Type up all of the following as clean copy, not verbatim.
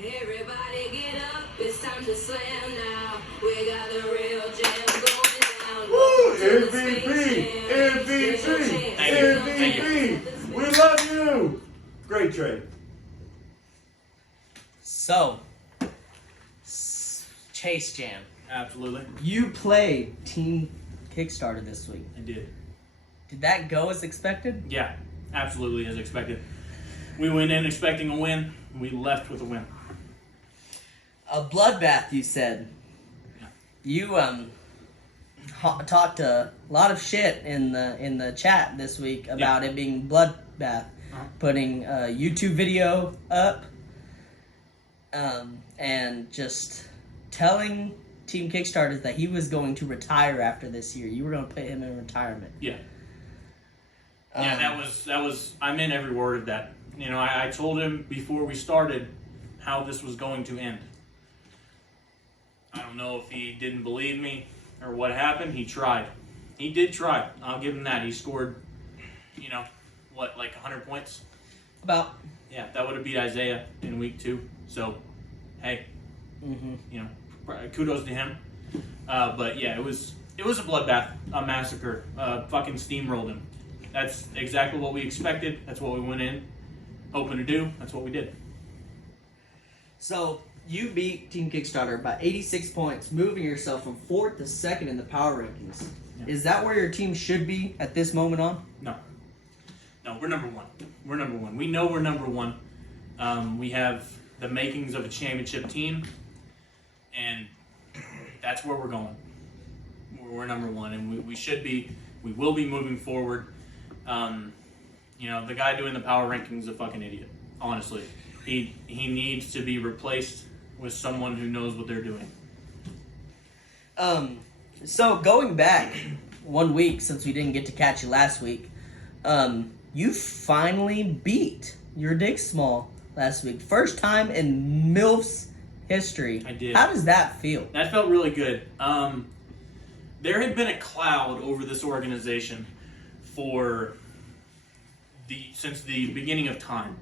Everybody get up, it's time to slam now. We got the real jam going down. Woo! Welcome to the MVP! Space Jam. Here's your MVP! chance. MVP! We love you! Great trade. So, Chase Jam. Absolutely. You played Team Kickstarter this week. I did. Did that go as expected? Yeah, absolutely as expected. We went in expecting a win. We left with a win. A bloodbath, you said. You talked a lot of shit in the chat this week about it being bloodbath. Putting a YouTube video up, and just telling Team Kickstarter that he was going to retire after this year. You were going to put him in retirement. Yeah. Yeah, that was. I meant every word of that. You know, I told him before we started how this was going to end. I don't know if he didn't believe me or what happened. He tried. He did try. I'll give him that. He scored, you know, what, like 100 points? About. Yeah, that would have beat Isaiah in week 2. So, hey, you know, kudos to him. But yeah, it was a bloodbath, a massacre. Fucking steamrolled him. That's exactly what we expected. That's what we went in hoping to do. That's what we did. So you beat Team Kickstarter by 86 points, moving yourself from 4th to 2nd in the power rankings. Yeah. Is that where your team should be at this moment on? No, we're number 1. We're number 1. We know we're number 1. We have the makings of a championship team, and that's where we're going. We're number 1, and we should be. We will be moving forward. You know, the guy doing the power rankings is a fucking idiot. Honestly, he needs to be replaced with someone who knows what they're doing. So going back 1 week since we didn't get to catch you last week, you finally beat your Dig Small last week. First time in MILF's history. I did. How does that feel? That felt really good. There had been a cloud over this organization since the beginning of time.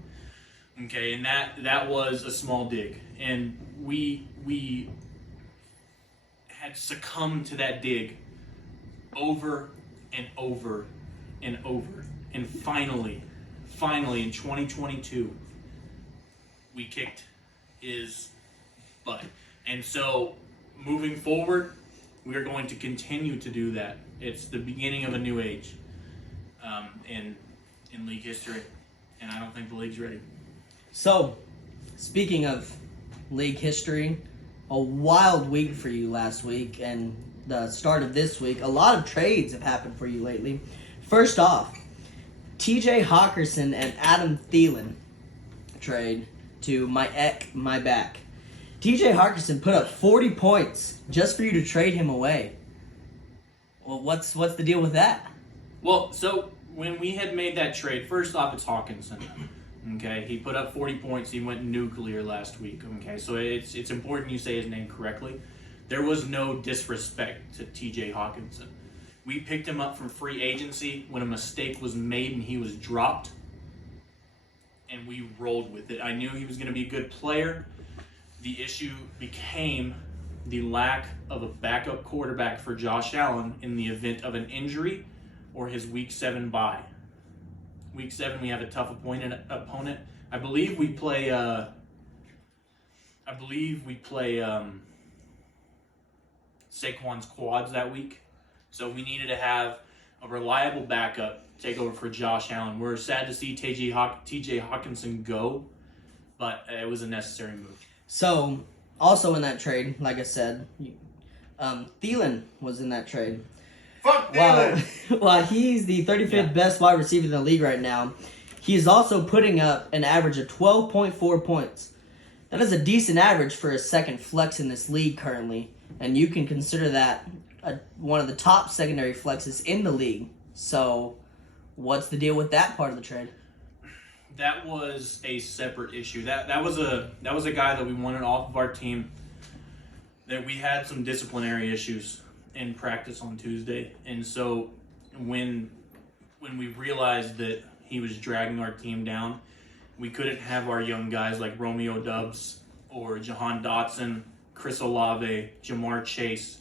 Okay, and that was a small dig. And we had succumbed to that dig over and over and over. And finally in 2022, we kicked his butt. And so moving forward, we are going to continue to do that. It's the beginning of a new age in league history, and I don't think the league's ready. So, speaking of league history, a wild week for you last week and the start of this week. A lot of trades have happened for you lately. First off, TJ Hawkinson and Adam Thielen trade to my Eck, my back. TJ Hawkinson put up 40 points just for you to trade him away. Well, what's the deal with that? Well, so when we had made that trade, first off, it's Hawkinson. Okay, he put up 40 points. He went nuclear last week. Okay, so it's important you say his name correctly. There was no disrespect to TJ Hawkinson. We picked him up from free agency when a mistake was made and he was dropped, and we rolled with it. I knew he was going to be a good player. The issue became the lack of a backup quarterback for Josh Allen in the event of an injury or his Week 7 bye. Week 7, we have a tough opponent. I believe we play Saquon's quads that week. So we needed to have a reliable backup take over for Josh Allen. We're sad to see TJ Hawkinson go, but it was a necessary move. So, also in that trade, like I said, Thielen was in that trade. Fuck Thielen! While he's the 35th best wide receiver in the league right now, he is also putting up an average of 12.4 points. That is a decent average for a second flex in this league currently, and you can consider that one of the top secondary flexes in the league. So, what's the deal with that part of the trade? That was a separate issue. That was a guy that we wanted off of our team. That we had some disciplinary issues in practice on Tuesday, and so when we realized that he was dragging our team down, we couldn't have our young guys like Romeo Dubs or Jahan Dotson, Chris Olave, Jamar Chase.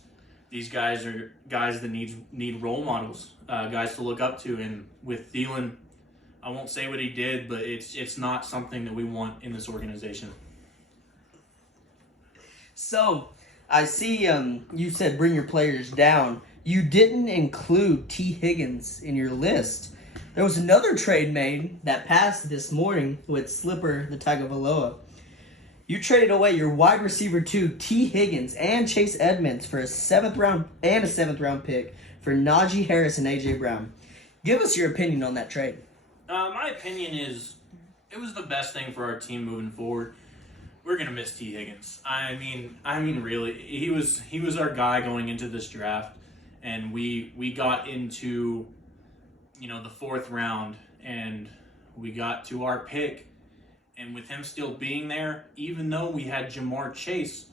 These guys are guys that need role models, guys to look up to. And with Thielen, I won't say what he did, but it's not something that we want in this organization. So, I see you said bring your players down. You didn't include T. Higgins in your list. There was another trade made that passed this morning with Slipper the Tagovailoa. You traded away your wide receiver 2, T. Higgins, and Chase Edmonds for a 7th round pick for Najee Harris and A.J. Brown. Give us your opinion on that trade. My opinion is it was the best thing for our team moving forward. We're gonna miss T. Higgins. I mean, really, he was our guy going into this draft, and we got into, the 4th round, and we got to our pick, and with him still being there, even though we had Jamar Chase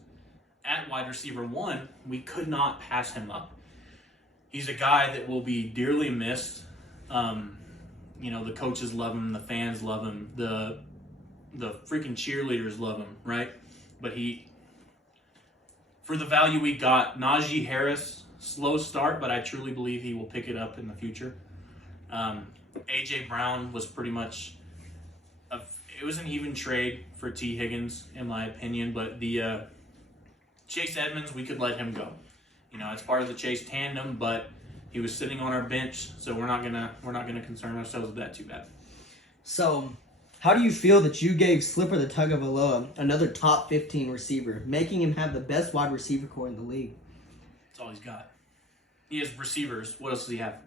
at wide receiver 1, we could not pass him up. He's a guy that will be dearly missed. The coaches love him, the fans love him, the freaking cheerleaders love him, right? But for the value we got, Najee Harris, slow start, but I truly believe he will pick it up in the future. A.J. Brown was pretty much, it was an even trade for T. Higgins, in my opinion, but the Chase Edmonds, we could let him go. It's part of the Chase tandem, but he was sitting on our bench, so we're not gonna concern ourselves with that too bad. So, how do you feel that you gave Slipper the Tagovailoa another top 15 receiver, making him have the best wide receiver core in the league? That's all he's got. He has receivers. What else does he have?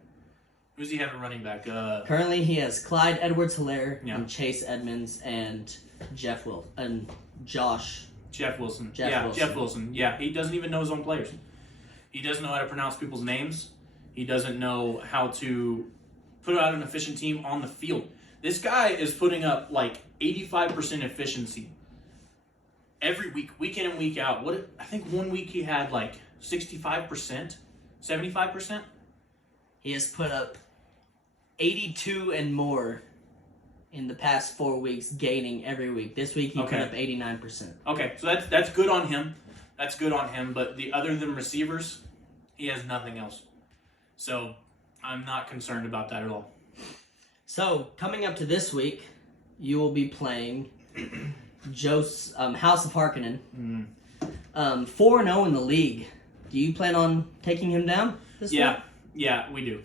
Who does he have at running back? Currently, he has Clyde Edwards-Helaire Yeah. and Chase Edmonds and Jeff Wilson and Jeff Wilson. Wilson. Jeff Wilson. Yeah, he doesn't even know his own players. He doesn't know how to pronounce people's names. He doesn't know how to put out an efficient team on the field. This guy is putting up like 85% efficiency every week, week in and week out. I think one week he had like 65%, 75%. He has put up 82 and more in the past 4 weeks, gaining every week. This week he put up 89%. Okay, so that's good on him. That's good on him. But other than receivers, he has nothing else. So I'm not concerned about that at all. So, coming up to this week, you will be playing House of Harkonnen. 4-0 in the league. Do you plan on taking him down this week? Yeah, we do.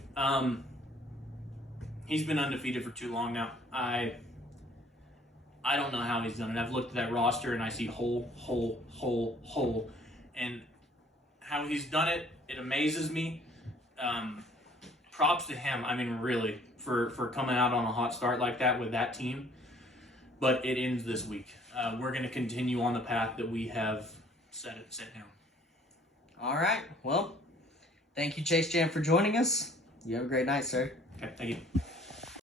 He's been undefeated for too long now. I don't know how he's done it. I've looked at that roster and I see hole. And how he's done it, it amazes me. Props to him. I mean, really, for coming out on a hot start like that with that team. But it ends this week. We're going to continue on the path that we have set down. All right. Well, thank you, Chase Jam, for joining us. You have a great night, sir. Okay, thank you.